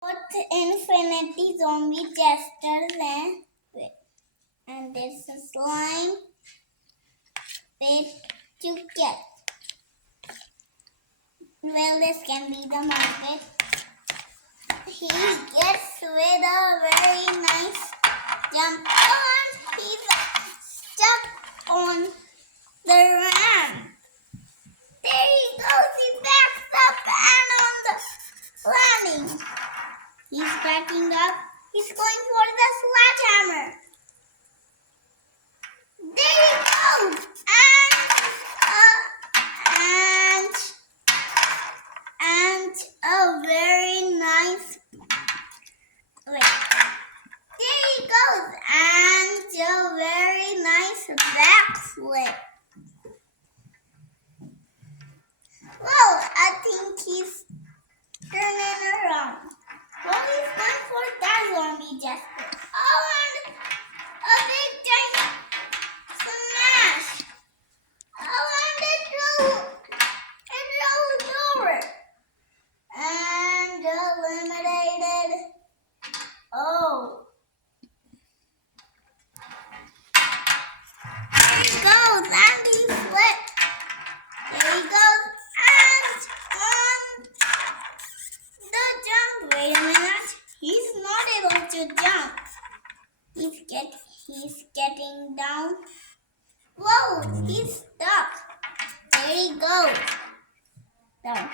Both Infinity Zombie Jesters and there's a slime bit to get. Well, this can be the market. He gets with a very nice jump and he's stuck on the ramp. There he goes, he backs up and on the landing. He's backing up, he's going for the sledgehammer. There he goes! And a very nice, there he goes, and a very nice backflip. Well, I think he's turning around. Well, he's going for that zombie jester. Oh, and a big giant smash. Oh, and it rolled over. And eliminated. Oh. There he goes, and he flipped. There he goes, and on the jump. Wait a minute. He's not able to jump. He's getting down. Whoa, he's stuck. There he goes. Down.